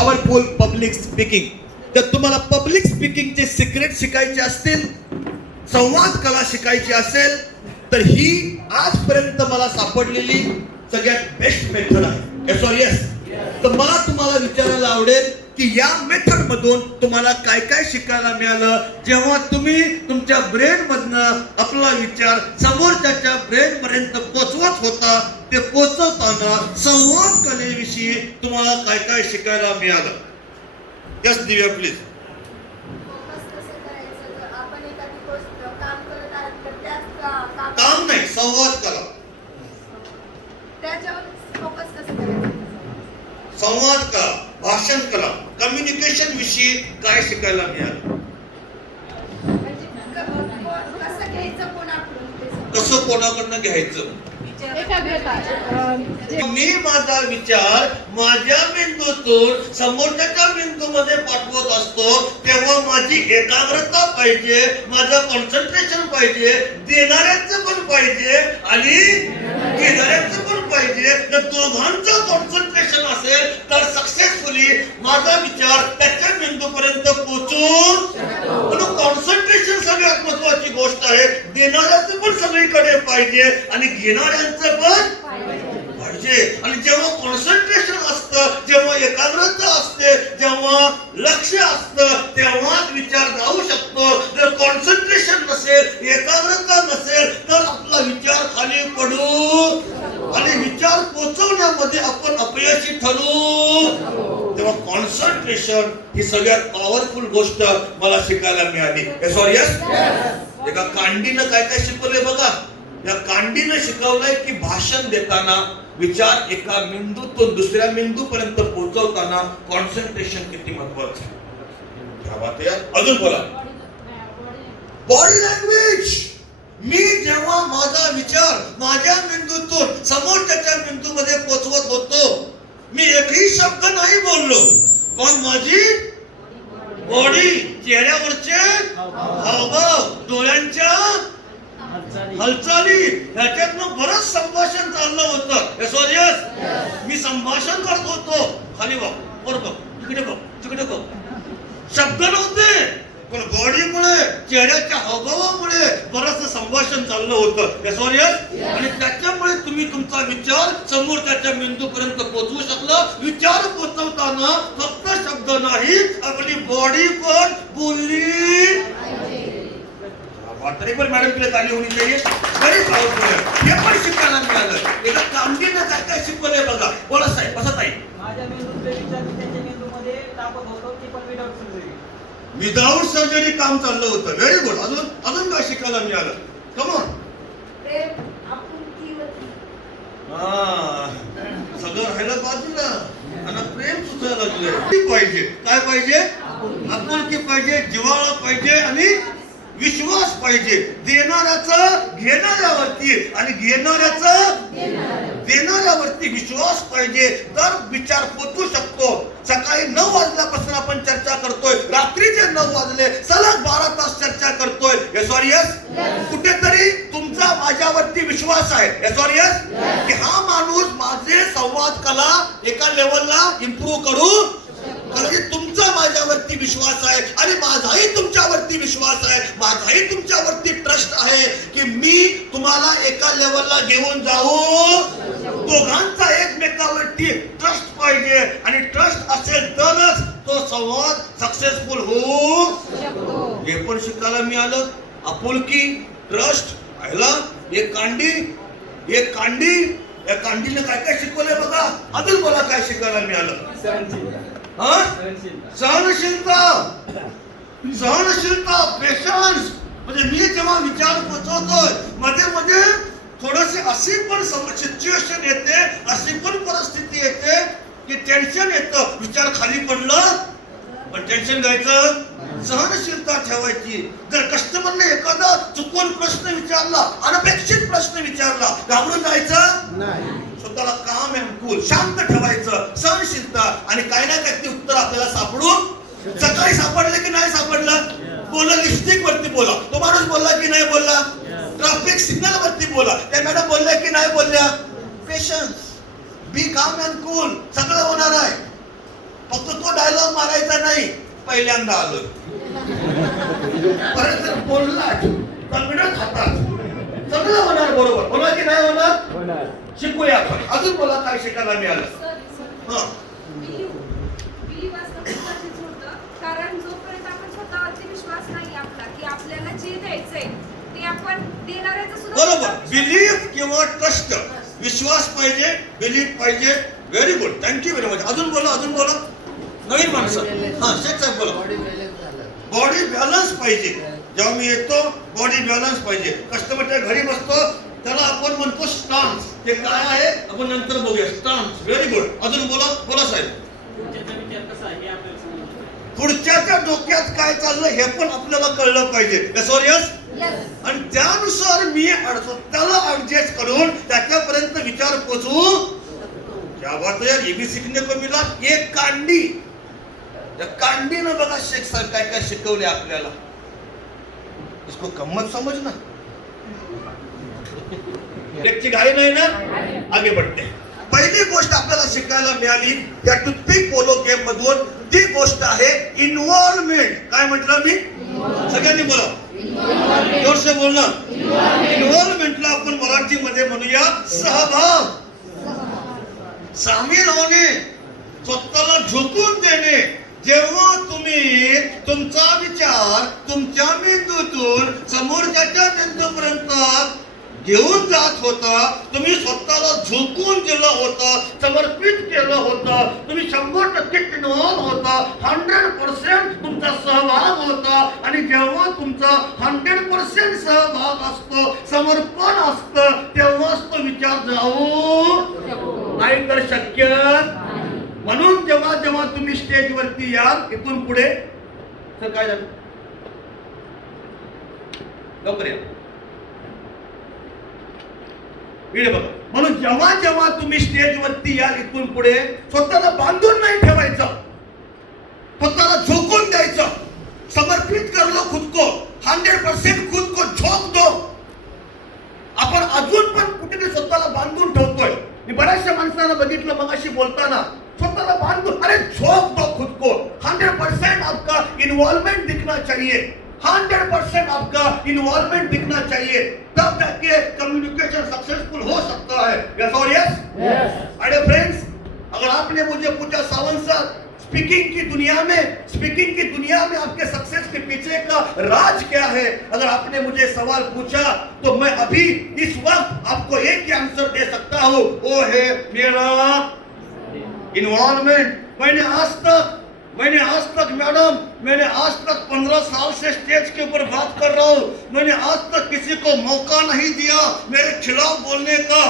Powerful public speaking. जर तुम्हाला public स्पीकिंगचे secret शिकायचे असतील, संवाद कला शिकायची असेल, तर ही आजपर्यंत मला सापडलेली सगळ्यात बेस्ट मेथड आहे. Yes or yes? तर मला तुम्हाला विचारायला आवडेल की या मेथड मधून तुम्हाला काय काय शिकायला मिळालं जेव्हा तुम्ही तुमच्या ब्रेन मधनं आपला विचार समोरच्याच्या ब्रेन पर्यंत पोहोचवत होता. ते पोहोचवताना संवाद कलेविषयी तुम्हाला काय काय शिकायला मिळालं. Yes Divya please. काम नाही, संवाद कला. संवाद कला, भाषण कला, कम्युनिकेशन विषयी काय शिकायला मिळालं. कसं कोणाकडनं घ्यायचं. मी माझा विचार माझ्या मेंदूतून समोरच्या मेंदूमध्ये पाठवत असतो तेव्हा माझी एकाग्रता पाहिजे, माझं कॉन्सन्ट्रेशन पाहिजे, देणाऱ्याचं पण पाहिजे आणि घेणाऱ्याचं पण पाहिजे. जर दोघांचं कॉन्सन्ट्रेशन असेल तर सक्सेसफुली माझा विचार त्याच्या मेंदूपर्यंत पोहोचून. म्हणून कॉन्सन्ट्रेशन सगळ्यात महत्वाची गोष्ट आहे. देणाऱ्याचं पण सगळीकडे पाहिजे आणि घेणाऱ्यांचं पण पाहिजे. आणि जेव्हा कॉन्सन्ट्रेशन असतं, जेव्हा एकाग्रता असते, जेव्हा लक्ष असतं, तेव्हाच विचार जाऊ शकतो. जर कॉन्सन्ट्रेशन नसेल, एकाग्रता नसेल तर आपला विचार खाली पडू आणि विचार पोहोचवण्यामध्ये आपण अपयशी ठरू. तेव्हा कॉन्सन्ट्रेशन ही सगळ्यात पॉवरफुल गोष्ट मला शिकायला मिळाली. Sorry yes. एका कांडीनं काय काय शिकवलंय बघा. या कांडीनं शिकवलंय की भाषण देताना विचार एका मेंदूतून दुसऱ्या मेंदूपर्यंत पोहोचवताना कॉन्सन्ट्रेशन किती महत्वाचं आहे. अजून बोला. Body language. मी जेव्हा माझा विचार माझ्या मेंदूतून समोरच्या मेंदूमध्ये पोहोचवत होतो, मी एकही शब्द नाही बोललो, पण माझी बॉडी, चेहऱ्यावरचे हावभाव, डोळ्यांच्या हालचाली, ह्याच्यातनं बरंच संभाषण चाललं होतं. Sorry yes. मी संभाषण करत होतो. खाली बघ, वर बघ, तिकडे बघ, तिकडे बघ. शब्द नव्हते, पण बॉडीमुळे, चेहऱ्याच्या हावभावामुळे बरंच संभाषण चाललं होतं. Sorry yes. आणि त्याच्यामुळे तुम्ही तुमचा विचार समोरच्या मेंदूपर्यंत पोहोचवू शकला. विचार पोहोचवताना फक्त शब्द नाही, आपली बॉडी पण बोलली. तरी पण मॅडम तिला ताली होणी चाहिए. बरी पावरफुल आहे. हे पण शिकायला मिळालं. एका कामगिरीनं काय काय शिकवलंय बघा. बोला साहेब. कसं ताई. माझ्या मेंदूतले विचार मी त्यांच्या मेंदूमध्ये टाकत होतो, ती पण विदाउट सर्जरी. विदाउट सर्जरी काम चाललं होतं. Very good. अजून अजून काय शिकायला मिळालं. Come on. सगळं राहिलं बाजूला आणि प्रेम सुचायला लागलं. पाहिजे काय पाहिजे. आपुलकी पाहिजे, जिव्हाळा पाहिजे आणि विश्वास पाहिजे. देणाऱ्याचं घेणाऱ्यावरती आणि घेणाऱ्याचं देणाऱ्यावरती विश्वास पाहिजे तर विचार पोचू शकतो. सकाळी 9 वाजल्यापासून आपण चर्चा करतोय, रात्रीचे 9 वाजले, सलग 12 तास चर्चा करतोय. Sorry yes. कुठेतरी तुमचा माझ्यावरती विश्वास आहे. Sorry yes. की हा माणूस माझे संवाद कला एका लेवलला इम्प्रूव्ह करू. कारण तुमचा माझ्यावरती विश्वास आहे आणि माझाही तुमच्यावरती विश्वास आहे, माझाही तुमच्यावरती ट्रस्ट आहे की मी तुम्हाला एका लेवलला घेऊन जाऊ. दोघांचा एकमेकावरती ट्रस्ट पाहिजे आणि ट्रस्ट असेल तरच तो संवाद सक्सेसफुल होऊ. हे पण शिकायला मिळालं. आपुलकी, ट्रस्ट. पाहिला एक कांडी, एक कांडी. या कांडीने काय काय शिकवलंय बघा. अजून मला काय शिकायला मिळालं. सहनशीलता. सहनशीलता, पेशन्स. म्हणजे मी जेव्हा विचार पोचवतोय, मध्ये मध्ये थोडीशी अशी पण सिच्युएशन येते, अशी पण परिस्थिती येते की टेन्शन येतं. विचार खाली पडलं पण टेन्शन घ्यायचं, सहनशीलता ठेवायची. जर कस्टमरने एखादा चुकून प्रश्न विचारला, अनपेक्षित प्रश्न विचारला, घाबरून जायचं नाही. स्वतःला काम आणि कूल, शांत ठेवायचं, सहनशीलता. आणि काही ना काही उत्तर आपल्याला सापडून. सकाळी सापडलं की नाही सापडलं, बोला. लिपस्टिक वरती बोला, तो माणूस बोलला की नाही बोलला. ट्रॅफिक सिग्नल वरती बोला, त्या मॅडम बोलल्या की नाही बोलल्या. पेशन्स, बी काम अँड कूल, सगळं होणार आहे. फक्त तो डायलॉग मारायचा नाही, पहिल्यांदा आलोय परत जर बोलला तंगडच हातात सगळं होणार बरोबर. होणार की नाही होणार? शिकूया आपण. अजून बोला काय शिकायला मिळालं? हा. बिलीव्ह असणं खूप गरजेचं होतं, कारण जोपर्यंत आपण स्वतःवरती विश्वास नाही आपला की आपल्याला जे द्यायचंय ते आपण देणाऱ्याचं सुद्धा बरोबर. बिलीफ किंवा ट्रस्ट, विश्वास पाहिजे, बिलीफ पाहिजे. Very good, thank you very much. अजून बोला, अजून बोला. नवीन माणसं. हा, शेख साहेब बोला. बॉडी बॅलन्स पाहिजे. जेव्हा मी येतो बॉडी बॅलन्स पाहिजे. कस्टमरच्या घरी बसतो त्याला आपण म्हणतो स्टान्स. ते काय आहे आपण नंतर बघूया. स्टान्स. Very good. अजून बोला, बोला साहेब. तुमच्याचा विचार कसा आहे हे आपल्याला समजलं. पुढच्याच्या डोक्यात काय चाललं हे पण आपल्याला कळलं पाहिजे. Sorry yes. आणि त्यानुसार मी त्याला ऍडजस्ट करून त्याच्यापर्यंत विचार पोचवू. क्या बात है, ये भी सीखने को मिला. एक कांडी, त्या कांडीनं बघा शेख साहेब काय काय शिकवले आपल्याला. इसको गम्मत समझ ना. एकची घाई नाही ना, आगे बढ़ते. पहिली गोष्ट आपल्याला शिकायला मिळाली या टूथपिक पोलो गेम मधून, ती गोष्ट आहे इन्व्हॉल्वमेंट. काय म्हटलं मी? सगळ्यांनी बोला, जोरसे बोलना. इन्व्हॉल्वमेंटला आपण मराठीमध्ये म्हणूया सहभाग, सामील होणे, स्वतःला झोकून देणे. जेव्हा तुम्ही तुमचा विचार तुमच्या मेंदूतून समोरच्याच्या मेंदूपर्यंत घेऊन जात होता, तुम्ही स्वतःला झोकून दिलं होतं, समर्पित केलं होतं, तुम्ही 100% इन्व्हॉल्व होता, 100% तुमचा सहभाग होता. आणि जेव्हा तुमचा 100% सहभाग असतो, समर्पण असतं, तेव्हाच तो विचार जाऊ नाही तर शक्य. म्हणून जेव्हा जेव्हा तुम्ही स्टेजवरती याल, इथून पुढे तर काय झालं, लवकर या इकडे बघा. म्हणून जेव्हा जेव्हा तुम्ही स्टेजवरती याल, इथून पुढे स्वतःला बांधून नाही ठेवायचं, स्वतःला झोकून द्यायचं. समर्पित कर लो खुद को, 100% खुद को झोक दो. आपण अजून पण कुठेतरी स्वतःला बांधून ठेवतोय. मी बऱ्याचशा माणसांना बघितलं मगाशी बोलताना, स्वतःला बांधून, अरे झोक दो खुद को. 100% आपका इन्वॉल्वमेंट दिखना चाहिए, 100% आपका इन्वॉल्वमेंट दिखना चाहिए, तब जाके कम्युनिकेशन सक्सेसफुल हो सकता है. यस और यस. अरे फ्रेंड्स, अगर आपने मुझे पूछा सावंत सर, स्पीकिंग की दुनिया में आपके सक्सेस के पीछे का राज क्या है, अगर आपने मुझे सवाल पूछा तो मैं अभी इस वक्त आपको एक ही आंसर दे सकता हूँ, वो है मेरा इन्वॉल्वमेंट. मैंने आज तक मैडम, मैंने आज तक 15 साल से स्टेज के ऊपर बात कर रहा हूँ, मैंने आज तक किसी को मौका नहीं दिया मेरे खिलाफ बोलने का.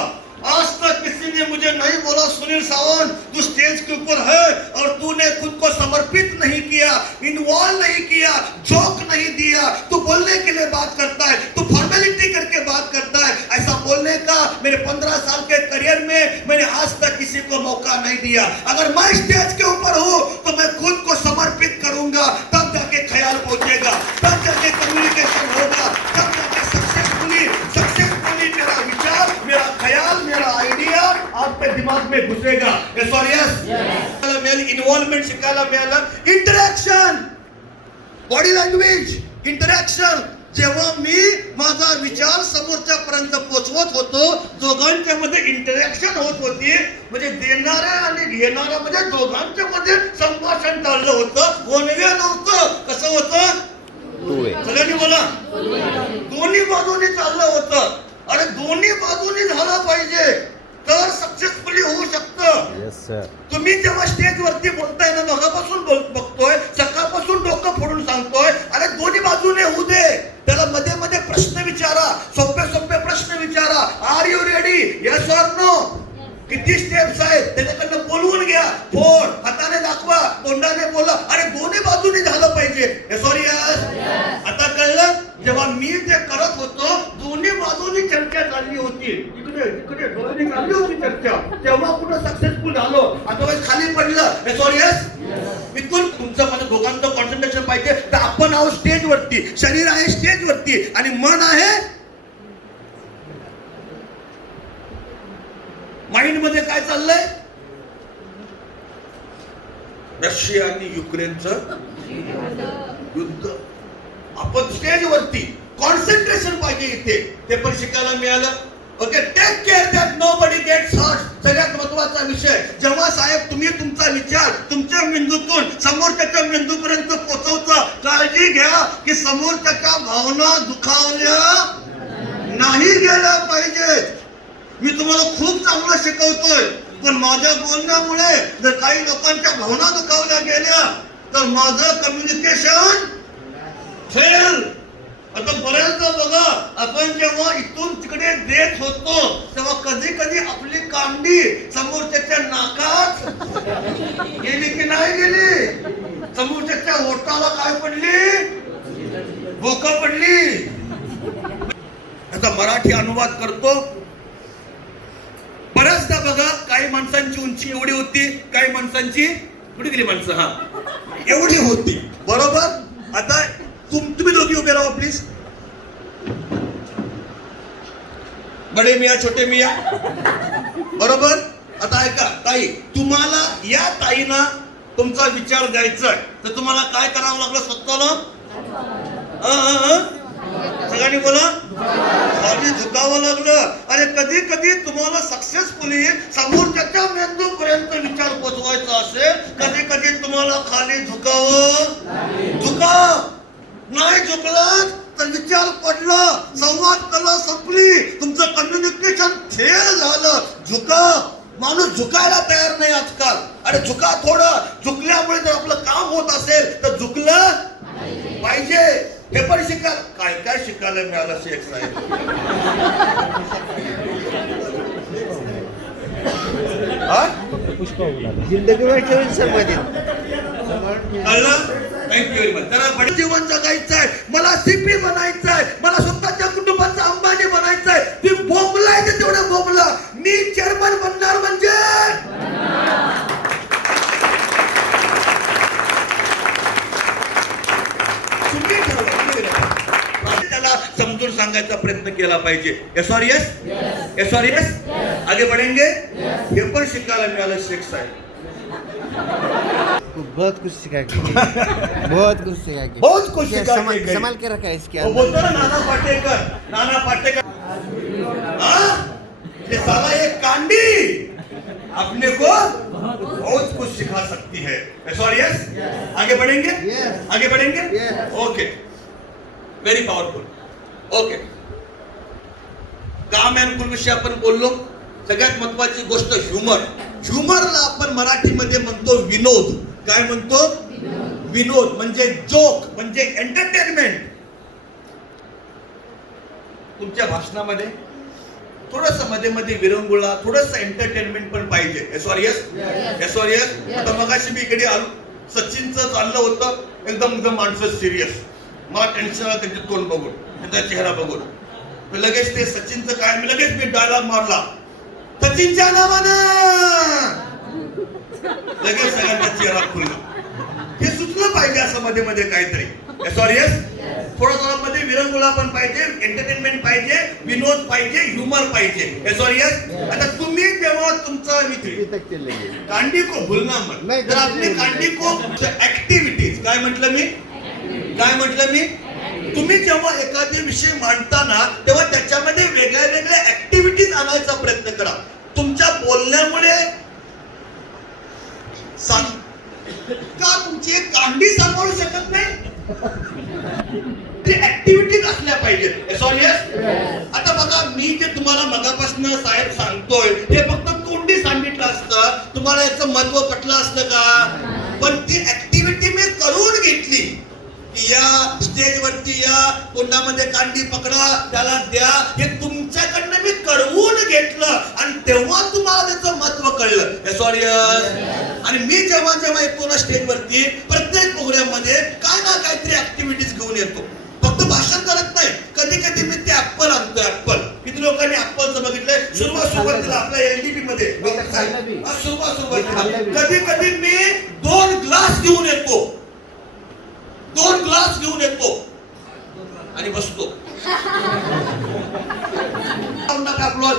आज तक किसी ने मुझे नहीं बोला सुनील सावंत तू स्टेज के ऊपर है और तूने खुद को समर्पित नहीं किया, इन्वॉल्व नहीं किया, झोंक नहीं दिया, तू बोलने के लिए बात करता है, तू फॉर्मेलिटी करके बात करता है. ऐसा बोलने का मेरे 15 साल के करियर में मैंने आज तक किसी को मौका नहीं दिया. अगर मैं स्टेज के ऊपर हूँ तो मैं खुद को समर्पित करूंगा, तब जाके ख्याल पहुंचेगा, तब जाके कम्युनिकेशन होगा, तब जाके सक्सेसफुली मेरा विचार, मेरा ख्याल, मेरा आइडिया आपके दिमाग में घुसेगा. इन्वॉल्वमेंट शिकायला मिळालं. Interaction, body language, interaction. जेव्हा मी माझा विचार समोरच्या पर्यंत पोहोचवत होतो, दोघांच्या मध्ये इंटरॅक्शन होत होती, म्हणजे देणारा आणि घेणारा म्हणजे दोघांच्या मध्ये संभाषण चाललं होतं. वन वे नव्हतं. कसं होतं? सगळ्यांनी बोला. दोन्ही बाजूनी चाललं होतं. अरे दोन्ही बाजूनी झालं पाहिजे तर सक्सेसफुली होऊ शकतं. तुम्ही जेव्हा स्टेजवरती बोलताय ना, मगापासून बघतोय, सकाळपासून डोकं फोडून सांगतोय, अरे दोन्ही बाजूने होऊ दे. त्याला मध्ये मध्ये प्रश्न विचारा, सोपे प्रश्न विचारा. Are you ready? Yes or no? किती स्टेप्स आहेत त्याच्याकडनं बोलवून घ्या. फोड, हाताने दाखवा, तोंडाने बोला. अरे दोन्ही बाजूनी झालं पाहिजे. Sorry yes. आता कळलं? जेव्हा मी ते करत होतो, दोन्ही बाजूनी चर्चा चालली होती, इकडे तिकडे डोळ्यांनी चालली होती चर्चा, तेव्हा कुठं सक्सेसफुल झालो. अदरवाईज खाली पडलं. Sorry yes. इथून तुमचं माझं दोघांचं कॉन्सन्ट्रेशन पाहिजे. तर आपण आहोत स्टेजवरती, शरीर आहे स्टेजवरती आणि मन आहे माइंड मध्ये. काय चाललंय? रशिया आणि युक्रेनचं युद्ध. आपण स्टेजवरती कॉन्सन्ट्रेशन पाहिजे इथे ते पण शिकायला मिळालं. Okay, take care that nobody gets hurt. सगळ्यात महत्वाचा विषय, जेव्हा साहेब तुम्ही तुमचा विचार तुमच्या मेंदूतून समोरच्याच्या मेंदूपर्यंत पोहोचवता, काळजी घ्या की समोरच्याच्या भावना दुखावल्या नाही गेल्या पाहिजेत. मी तुम्हाला खूप चांगलं शिकवतोय, पण माझ्या बोलण्यामुळे जर काही लोकांच्या भावना दुखावल्या गेल्या तर माझं कम्युनिकेशन फेल. आता बऱ्याचदा बघा, आपण जेव्हा इथून तिकडे देत होतो तेव्हा कधी कधी आपली कांडी समोरच्याच्या नाकात गेली की नाही गेली, समोरच्याच्या ओठाला काय पडली, भोका पडली. आता मराठी अनुवाद करतो. बऱ्याचदा बघा, काही माणसांची उंची एवढी होती, काही माणसांची कुठे गेली माणसं, हा एवढी होती, बरोबर. आता तुम्ही दोघी उभे राहा प्लीज. बडे मिया छोटे मिया, बरोबर. आता ऐका ताई, तुम्हाला या ताईना तुमचा विचार द्यायचा आहे तर तुम्हाला काय करावं लागलं स्वतःला? सगळ्यांनी बोला, खाली झुकावं लागलं. अरे कधी कधी तुम्हाला सक्सेसफुली समोरच्याच्या मेंदू पर्यंत विचार पोहोचवायचा असेल, कधी कधी तुम्हाला खाली झुकावं. झुका नाही झुकलात तर विचार पडला, संवाद कला संपली, तुमचं कम्युनिकेशन फेल झालं. झुका. माणूस झुकायला तयार नाही आजकाल. अरे झुका थोडं. झुकल्यामुळे जर आपलं काम होत असेल तर झुकलं पाहिजे. हे पण शिकायला काय काय शिकायला मिळालं शेख साहेब. जिंदगी ठेवून संबंधित कळलं? Thank you very much. त्याला बडे जीवन जगायचं आहे, मला सीपी बनायचं आहे, मला स्वतःच्या कुटुंबाचा अंबानी बनायचं आहे. ती बोंबलायचं तेवढं बोंबला. मी चेअरमन बनणार म्हणजे तुम्ही ठरवा. त्याला समजून सांगायचा प्रयत्न केला पाहिजे. यस और यस, यस और यस. आगे बढ़ेंगे. हे पण शिकायला मिळालं शेख साहेब. बहुत कुछ सिखा के बहुत कुछ सिखा के बहुत कुछ सिखा के गए. संभाल के रखा है इसके वो अंदर. बोलता ना नाना पाटेकर, नाना पाटेकर, ये साला एक कांडी अपने को बहुत कुछ सिखा सकती है. Sorry yes. आगे बढ़ेंगे. Yes. आगे बढ़ेंगे. Yes. Okay, very powerful. Okay, काम अँड विषय आपण बोललो. सगळ्यात महत्वाची गोष्ट ह्युमर. ह्युमरला आपण मराठीमध्ये म्हणतो विनोद. काय म्हणतो? विनोद म्हणजे जोक, म्हणजे एंटरटेनमेंट. तुमच्या भाषणामध्ये थोडस मध्ये मध्ये विरंगुळा, थोडस एंटरटेनमेंट पण पाहिजे. Sorry yes, yes sorry yes. आता मगाशी मी इकडे आलो, सचिनचं चाललं होतं, एकदम माणसं सिरियस. मला टेन्शन आलं त्यांचे तोंड बघून, त्यांचा चेहरा बघून. लगेच ते सचिनचं काय, लगेच मी डायलॉग मारला, सचिनच्या नावानं. लगेच सगळ्यांचा चेहरा खुलला. हे सुचलं पाहिजे असं मध्ये मध्ये काहीतरी. Sorry yes. थोडं मध्ये विरंगुळा पण पाहिजे, एंटरटेनमेंट पाहिजे, विनोद पाहिजे, ह्युमर पाहिजे. Sorry yes. आता तुम्ही जेव्हा तुमचा मित्र कांडी को भूलना मत, तर आपली कांडी को ऍक्टिव्हिटीज, काय म्हटलं मी, काय म्हटलं मी, तुम्ही जेव्हा एखादे विषय मांडताना तेव्हा त्याच्यामध्ये वेगळ्या वेगळ्या ऍक्टिव्हिटीज आणायचा प्रयत्न करा. तुमच्या बोलण्यामुळे का तुमची एक कांडी सांभाळू शकत नाही? ते ऍक्टिव्हिटीज असल्या पाहिजेत. Sorry yes. आता बघा, मी जे तुम्हाला मगापासून साहेब सांगतोय हे फक्त तोंडी सांगितलं असतं, तुम्हाला याचं महत्व पटलं असतं का? पण ती ऍक्टिव्हिटी मी करून घेतली. या स्टेजवरती या, तोंडामध्ये कांडी पकडा, त्याला द्या, हे तुमच्याकडनं मी कळवून घेतलं आणि तेव्हा तुम्हाला त्याचं महत्व कळलं. सॉरी. आणि मी जेव्हा जेव्हा येतो ना स्टेजवरती, प्रत्येक प्रोग्राममध्ये काय ना काहीतरी ऍक्टिव्हिटीज घेऊन येतो. फक्त भाषण करत नाही. कधी कधी मी ते ऍपल आणतो. ऍपल किती लोकांनी ऍपलचं बघितलंय? सुरुवातीला आपल्या एलडीपी मध्ये सुरुवातीला कधी कधी मी 2 ग्लास घेऊन येतो. 2 ग्लास घेऊन येतो आणि बसतो.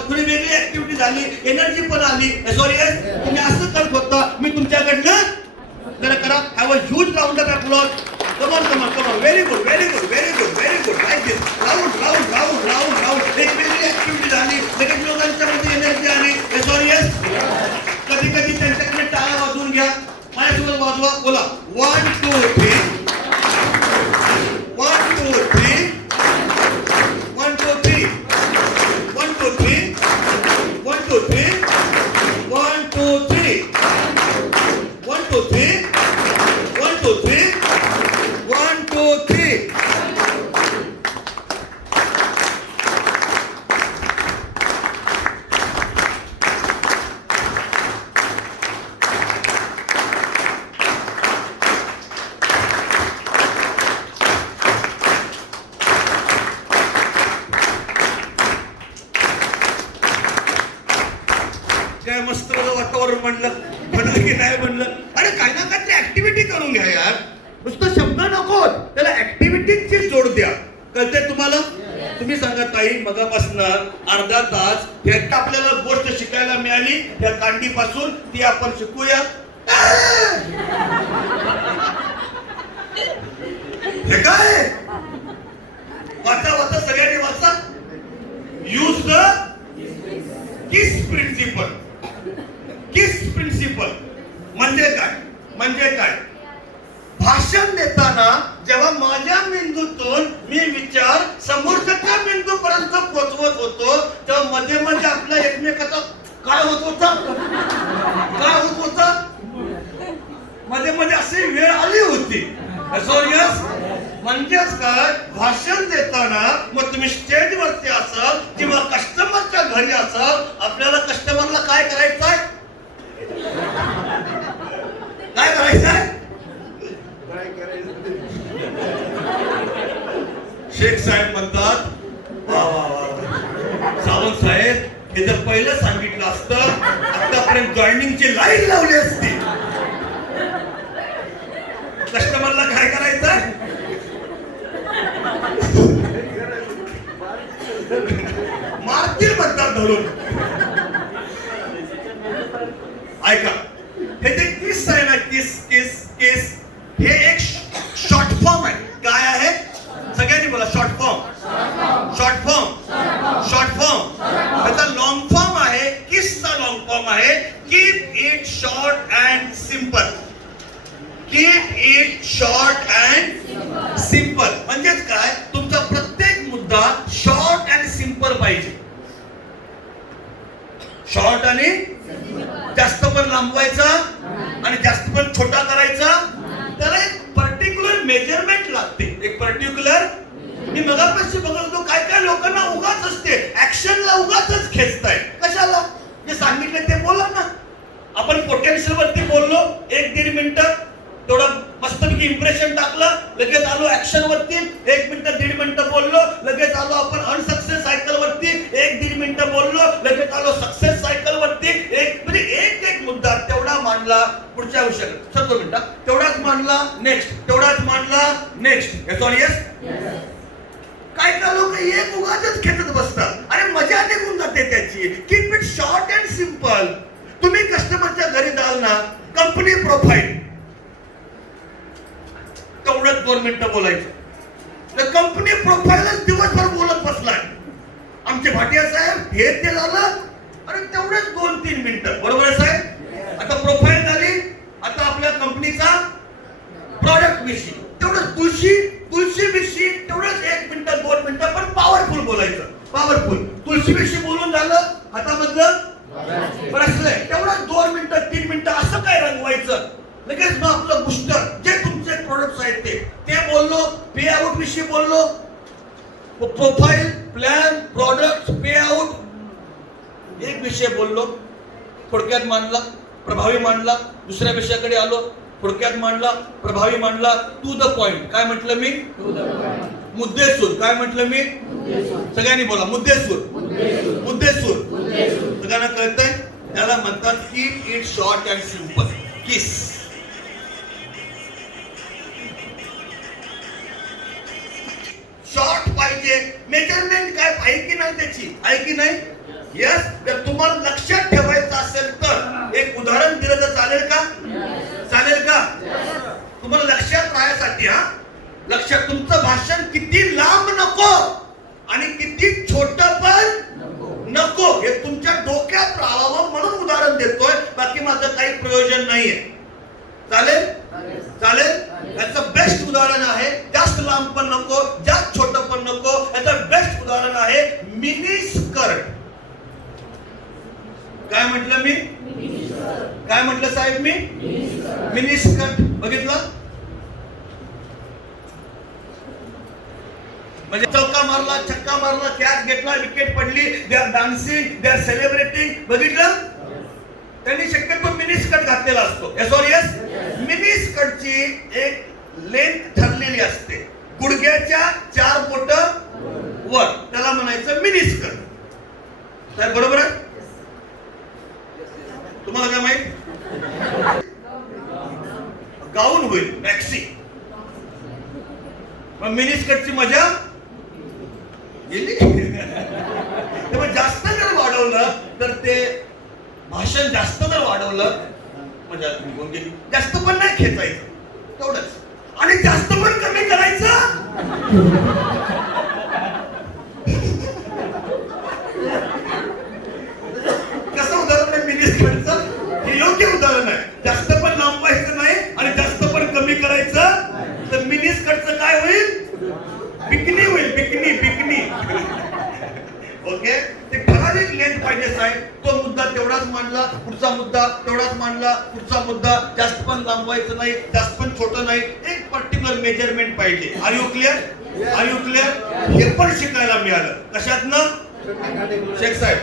थोडी वेगळी ऍक्टिव्हिटी झाली, एनर्जी पण आली. सॉरी, तुम्ही असं करत होता, मी तुमच्याकडनं जरा Have a huge round of applause. Come on, come on, come on. Very good, very good, very good, very good. Like this. Round, round, round, round, round. एक वेगळी ऍक्टिव्हिटी झाली. लगेच लोकांच्या मध्ये एनर्जी आली. Yes. कधी कधी त्यांच्याकडे टाळ्या वाजवून घ्या. माझ्यासोबत वाजवा. बोला. 1 2 3. 1 2 3. 1 2 3. 1 2 3. 1 2 3. 1 2 3. 1 2 3. 1 2 3. 1 2 3. काय मस्त वातावरण म्हणलं म्हणलं की नाही म्हणलं. अरे काही ना काहीतरी ऍक्टिव्हिटी करून घ्या यार. नुसतं शब्द नको, त्याला ऍक्टिव्हिटीची जोड द्या. कळतंय तुम्हाला? तुम्ही सांगा ताई, मगापासून अर्धा तास एक आपल्याला गोष्ट शिकायला मिळाली त्या कांडीपासून, ती आपण शिकूया. हे काय वाचा वाचा सगळ्यांनी वाचा. Use the KISS principle. KISS principle म्हणजे काय? म्हणजे काय? भाषण देताना जेव्हा माझ्या मेंदूतून मी विचार समोरच्या मेंदूपर्यंत पोहोचवत होतो, तेव्हा मध्ये मध्ये आपला एकमेकाचा काय होत होता? काय होत होता? मध्ये मध्ये अशी वेळ आली होती. यस. म्हणजेच काय, भाषण देताना मग तुम्ही स्टेजवरती असाल किंवा कस्टमरच्या घरी असाल, आपल्याला कस्टमरला काय करायचंय? काय करायचंय? शेख साहेब म्हणतात, वा वा वा, सावंत साहेब हे जर पहिलं सांगितलं असतं आतापर्यंत जॉईनिंगची लाईन लावली असती. कस्टमरला काय करायचं? मारतील म्हणतात धरून. ऐका, हे जे किस आहे ना, किस किस किस, हे एक शॉर्ट फॉर्म आहे. काय आहे? सगळ्यांनी बोला. Short form. Short form. Short form. त्याचा लॉंग फॉर्म आहे. किसचा लॉंग फॉर्म आहे keep it short and simple. Keep it short and simple म्हणजेच काय, तुमचा प्रत्येक मुद्दा शॉर्ट अँड सिम्पल पाहिजे. शॉर्ट आणि जास्त पण लांबवायचा आणि जास्त पण छोटा करायचा. त्याला एक पर्टिक्युलर मेजरमेंट लागते. एक पर्टिक्युलर. मी मगापासून बघत होतो काय काय लोकांना उगाच असते, ऍक्शनला उगाच खेचताय. कशाला? जे सांगितलं ते बोला ना. आपण पोटेन्शियल वरती बोललो 1-1.5 मिनिटं, थोडं मस्तपैकी इम्प्रेशन टाकलं, लगेच आलो ऍक्शन वरती. 1 मिनिट 1.5 मिनिटं बोललो, लगेच आलो आपण अनसक्सेस सायकल वरती. 1-1.5 मिनिटं बोललो, लगेच आलो सक्सेस सायकल वरती. म्हणजे एक मुद्दा तेवढा मांडला, पुढच्या विषयाला 17 मिनिटं तेवढाच मांडला, नेक्स्ट तेवढाच मांडला, नेक्स्ट. यस. काय काय लोक एक उगाच खेचत बसतात. अरे मजा निघून जाते त्याची. Keep it short and simple. तुम्ही कस्टमरच्या घरी जाल ना, कंपनी प्रोफाईल तेवढंच 2 मिनिटं बोलायचं. कंपनी प्रोफाईलच दिवसभर बोलत बसलाय. आमचे भाटिया साहेब हे ते झालं, अरे तेवढंच 2-3 मिनिटं. बरोबर आहे साहेब? आता प्रोफाईल झाली, आता आपल्या कंपनीचा प्रॉडक्ट विषयी तेवढंच, तुळशी विषयी तेवढंच 1 मिनिट 2 मिनिटं, पण पॉवरफुल बोलायचं. पॉवरफुल. तुळशी विषयी बोलून झालं, हातामधलं बरसलंय, तेवढंच 2 मिनिटं 3 मिनिटं असं काय रंगवायचं. लगेच मग आपलं बूस्टर, जे तुमचे प्रोडक्ट्स आहेत ते बोललो. पे आउट विषयी बोललो. प्रोफाईल, प्लॅन, प्रोडक्ट, पे आउट, एक विषय बोललो, थोडक्यात मांडला, प्रभावी मांडला. दुसऱ्या विषयाकडे आलो, थोडक्यात मांडला, प्रभावी मांडला. To the point. काय म्हटलं मी? मुद्देसूद. काय म्हटलं मी? सगळ्यांनी बोला. मुद्देसूद. मुद्देसूद. सगळ्यांना कळतंय? त्याला म्हणतात keep it short and simple. Kiss. Short पाहिजे. मेजरमेंट काय आहे की नाही त्याची? आहे की नाही? यस. जर तुम्हाला लक्षात ठेवायचं असेल तर एक उदाहरण दिलं तर चालेल का? चालेल का? माझ्यासाठी हा लक्षात, तुमचं भाषण किती लांब नको आणि किती छोट पण नको, हे तुमच्या डोक्यात राहावं म्हणून उदाहरण देतोय, बाकी माझं काही प्रयोजन नाहीये. चालेल चालेल. याचं बेस्ट उदाहरण आहे, जास्त लांब पण नको जास्त छोट पण नको, याचं बेस्ट उदाहरण आहे मिनी स्कर्ट. काय म्हटलं मी? काय म्हटलं साहेब मी? Mini skirt. बघितलं? म्हणजे चौका मारला, छक्का मारला, कॅच घेतला, विकेट पडली, they are dancing, they are celebrating. बघितलं? त्यांनी शक्यतो मिनी स्कर्ट घातलेला असतो. यस. मिनी स्कर्टची एक लेंथ ठरलेली असते, गुडघ्याच्या 4 बोट वर, त्याला म्हणायचं मिनी स्कर्ट. साहेब बरोबर आहे? तुम्हाला काय माहित? गाऊन होईल, मॅक्सी. मग मिनी स्कर्टची मजा गेली. तेव्हा जास्त जर वाढवलं तर ते भाषण जास्त जर वाढवलं मजा निघून गेली. जास्त पण नाही खेचायचं, तेवढंच. आणि जास्त पण कमी करायचं. कसं उदाहरण आहे मिनी स्कर्टचं? हे योग्य उदाहरण आहे. जास्त पण लांबवायचं नाही आणि जास्त पण कमी करायचं, तर मिनी स्कर्टचं काय होईल? बिकनी होईल, बिकनी. ओके, ते ठराविक लेंथ पाहिजे साहेब. तो मुद्दा तेवढाच मांडला, पुढचा मुद्दा तेवढाच मांडला, पुढचा मुद्दा. जास्त पण लांबवायचं नाही, जास्त पण छोटं नाही, एक पर्टिक्युलर मेजरमेंट पाहिजे. Are you clear? हे पण शिकायला मिळालं. कशातनं? शेख साहेब.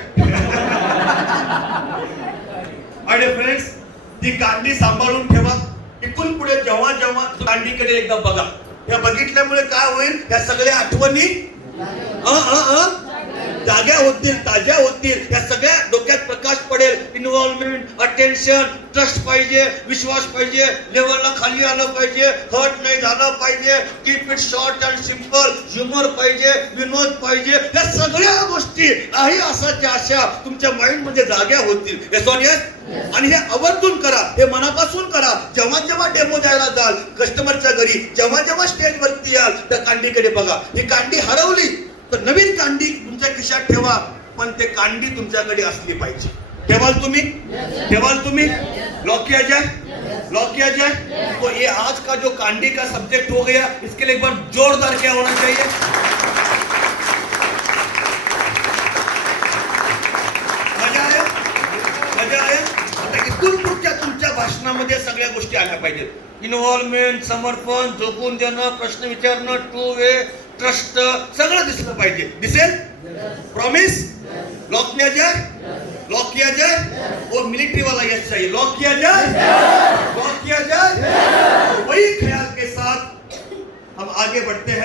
माझे फ्रेंड्स, ती कांडी सांभाळून ठेवा. इथून पुढे जेव्हा जेव्हा कांडीकडे एकदा बघा, या बघितल्यामुळे काय होईल? या सगळ्या आठवणी जाग्या होतील, ताज्या होतील. या सगळ्या डोक्यात प्रकाश पडेल. इन्व्हॉल्वमेंट, अटेन्शन, ट्रस्ट पाहिजे, विश्वास पाहिजे, लेवलला खाली आलं पाहिजे, हर्ट नाही झालं पाहिजे, keep it short and simple, humour पाहिजे, विनोद पाहिजे. या सगळ्या गोष्टी आहे असाच्या अशा तुमच्या माइंड मध्ये जाग्या होतील. यस. आणि हे आवर्जून करा, हे मनापासून करा. जेव्हा जेव्हा डेमो द्यायला जाल कस्टमरच्या घरी, जेव्हा जेव्हा स्टेज वरती याल, त्या कांडीकडे बघा. ही कांडी हरवली तर नवीन कांडी तुमच्या खिशात ठेवा, पण ते कांडी तुमच्याकडे असली पाहिजे. ठेवाल तुम्ही? लॉक किया जाए. तो ये आज का जो कांडी का सब्जेक्ट हो गया, इसके लिए एक बार जोरदार क्या होना चाहिए? मजा आया. आता इथून पुढच्या तुमच्या भाषणामध्ये सगळ्या गोष्टी आल्या पाहिजेत. इन्व्हॉल्वमेंट, समर्पण, झोकून देणं, प्रश्न विचारणं, टू वे, ट्रस्ट, सगळं दिसलं पाहिजे. दिसेल? प्रॉमिस? लॉक किया जाए. वो मिलिट्री वाला यस चाहिए. लॉक किया जाए. वही ख्याल के साथ हम आगे बढ़ते हैं.